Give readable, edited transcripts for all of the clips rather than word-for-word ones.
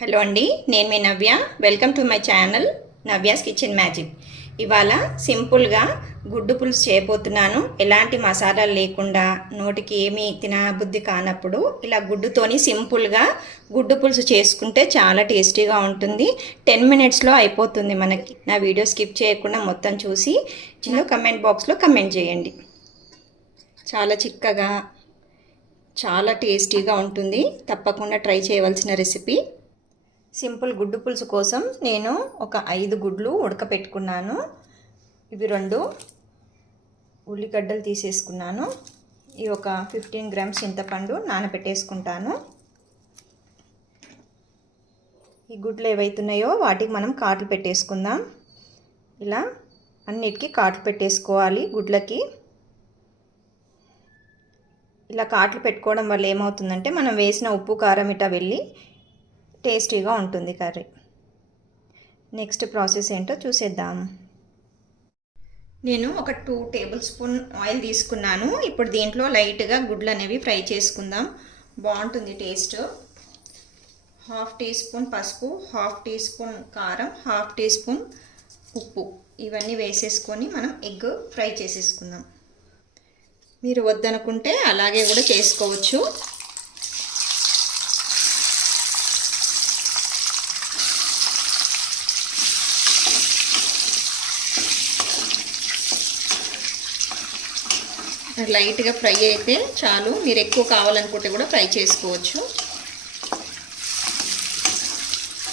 Hello అండి, నేను మీ Navya. Welcome to my channel Navya's kitchen magic. ఇవాళ సింపుల్గా గుడ్డు పులుసు చేయబోతున్నాను. ఎలాంటి మసాలాలు లేకుండా, నోటికి ఏమీ తినబుద్ధి కానప్పుడు ఇలా గుడ్డుతోని సింపుల్గా గుడ్డు పులుసు చేసుకుంటే చాలా టేస్టీగా ఉంటుంది. 10 మినిట్స్లో అయిపోతుంది మనకి. నా వీడియో స్కిప్ చేయకుండా మొత్తం చూసి చిన్న కమెంట్ బాక్స్లో కమెంట్ చేయండి. చాలా చిక్కగా, చాలా టేస్టీగా ఉంటుంది. తప్పకుండా ట్రై చేయవలసిన రెసిపీ. సింపుల్ గుడ్డు పులుసు కోసం నేను ఒక 5 గుడ్లు ఉడకపెట్టుకున్నాను. ఇవి 2 ఉల్లిగడ్డలు తీసేసుకున్నాను. ఇవి ఒక 15 గ్రామ్స్ చింతపండు నానబెట్టేసుకుంటాను. ఈ గుడ్లు ఏవైతున్నాయో వాటికి మనం కాట్లు పెట్టేసుకుందాం. ఇలా అన్నిటికీ కాట్లు పెట్టేసుకోవాలి. గుడ్లకి ఇలా కాట్లు పెట్టుకోవడం వల్ల ఏమవుతుందంటే మనం వేసిన ఉప్పు కారం ఇట వెళ్ళి టేస్టీగా ఉంటుంది కర్రీ. నెక్స్ట్ ప్రాసెస్ ఏంటో చూసేద్దాం. నేను ఒక 2 టేబుల్ స్పూన్ ఆయిల్ తీసుకున్నాను. ఇప్పుడు దీంట్లో లైట్గా గుడ్లు అనేవి ఫ్రై చేసుకుందాం. బాగుంటుంది టేస్ట్. 1/2 టీ స్పూన్ పసుపు, 1/2 టీ స్పూన్ కారం, 1/2 టీ స్పూన్ ఉప్పు ఇవన్నీ వేసేసుకొని మనం ఎగ్ ఫ్రై చేసేసుకుందాం. మీరు వద్దనుకుంటే అలాగే కూడా చేసుకోవచ్చు. లైట్గా ఫ్రై అయితే చాలు. మీరు ఎక్కువ కావాలనుకుంటే కూడా ఫ్రై చేసుకోవచ్చు.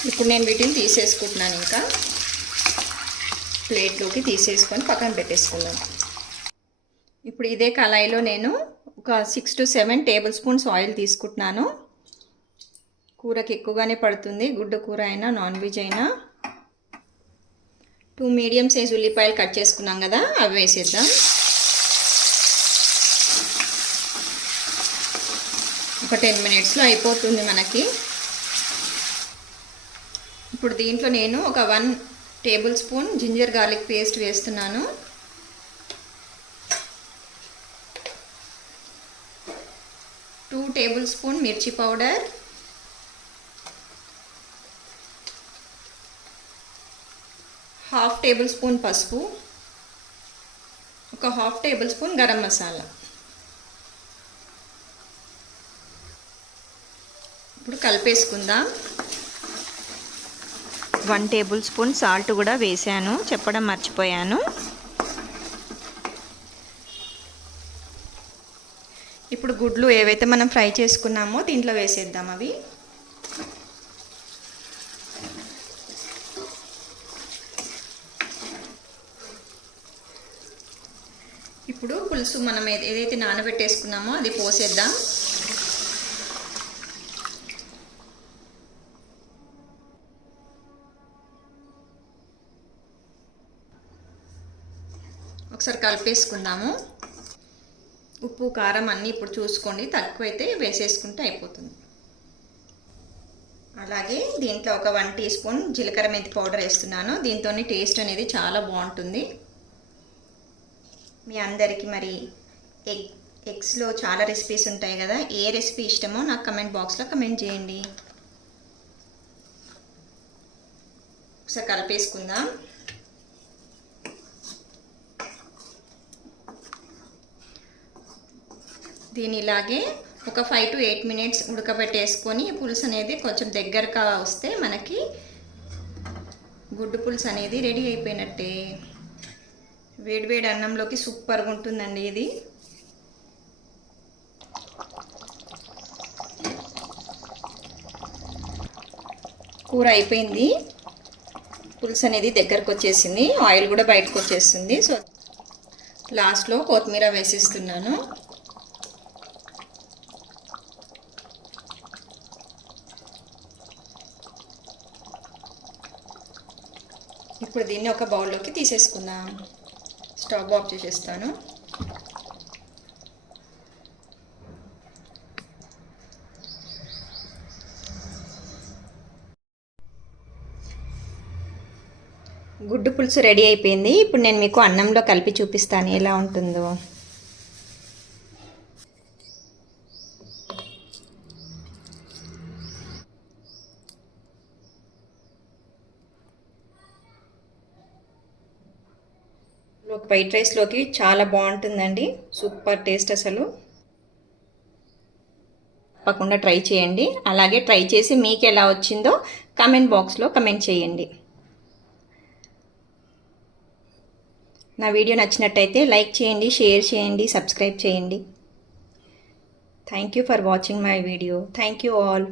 ఇప్పుడు నేను వీటిని తీసేసుకుంటున్నాను. ఇంకా ప్లేట్లోకి తీసేసుకొని పక్కన పెట్టేసుకుందాం. ఇప్పుడు ఇదే కళాయిలో నేను ఒక 6 to 7 టేబుల్ స్పూన్స్ ఆయిల్ తీసుకుంటున్నాను. కూరకి ఎక్కువగానే పడుతుంది, గుడ్డు కూర అయినా నాన్ వెజ్ అయినా. 2 మీడియం సైజ్ ఉల్లిపాయలు కట్ చేసుకున్నాం కదా, అవి వేసేద్దాం. ఒక 10 మినిట్స్లో అయిపోతుంది మనకి. ఇప్పుడు దీంట్లో నేను ఒక 1 tablespoon ginger garlic paste వేస్తున్నాను. 2 టేబుల్ స్పూన్ మిర్చి పౌడర్, 1/2 టేబుల్ స్పూన్ పసుపు, ఒక 1/2 టేబుల్ స్పూన్ గరం మసాలా. ఇప్పుడు కలిపేసుకుందాం. 1 టేబుల్ స్పూన్ సాల్ట్ కూడా వేసాను, చెప్పడం మర్చిపోయాను. ఇప్పుడు గుడ్లు ఏవైతే మనం ఫ్రై చేసుకున్నామో దీంట్లో వేసేద్దాం. అవి ఇప్పుడు పులుసు మనం ఏదైతే నానబెట్టేసుకున్నామో అది పోసేద్దాం. ఒకసారి కలిపేసుకుందాము. ఉప్పు కారం అన్నీ ఇప్పుడు చూసుకోండి, తక్కువైతే వేసేసుకుంటే అయిపోతుంది. అలాగే దీంట్లో ఒక 1 టీ స్పూన్ జీలకర్ర మెంతి పౌడర్ వేస్తున్నాను. దీంతో టేస్ట్ అనేది చాలా బాగుంటుంది. మీ అందరికీ మరి ఎగ్స్లో చాలా రెసిపీస్ ఉంటాయి కదా, ఏ రెసిపీ ఇష్టమో నాకు కమెంట్ బాక్స్లో కమెంట్ చేయండి. ఒకసారి కలిపేసుకుందాం. దీని ఇలాగే ఒక 5 to 8 మినిట్స్ ఉడకబెట్టేసుకొని పులుసు అనేది కొంచెం దగ్గరగా వస్తే మనకి గుడ్డు పులుసు అనేది రెడీ అయిపోయినట్టే. వేడివేడి అన్నంలోకి సూపర్గా ఉంటుందండి ఇది. కూర అయిపోయింది, పులుసు అనేది దగ్గరకు వచ్చేసింది, ఆయిల్ కూడా బయటకు వచ్చేస్తుంది. సో లాస్ట్లో కొత్తిమీర వేసేస్తున్నాను. ఇప్పుడు దీన్ని ఒక బౌల్లోకి తీసేసుకుందాం. స్టవ్ ఆఫ్ చేసేస్తాను. గుడ్డు పులుసు రెడీ అయిపోయింది. ఇప్పుడు నేను మీకు అన్నంలో కలిపి చూపిస్తాను ఎలా ఉంటుందో. వైట్ రైస్లోకి చాలా బాగుంటుందండి. సూపర్ టేస్ట్ అసలు. తప్పకుండా ట్రై చేయండి. అలాగే ట్రై చేసి మీకు ఎలా వచ్చిందో కామెంట్ బాక్స్లో కామెంట్ చేయండి. నా వీడియో నచ్చినట్టయితే లైక్ చేయండి, షేర్ చేయండి, సబ్స్క్రైబ్ చేయండి. Thank you for watching my video. Thank you all.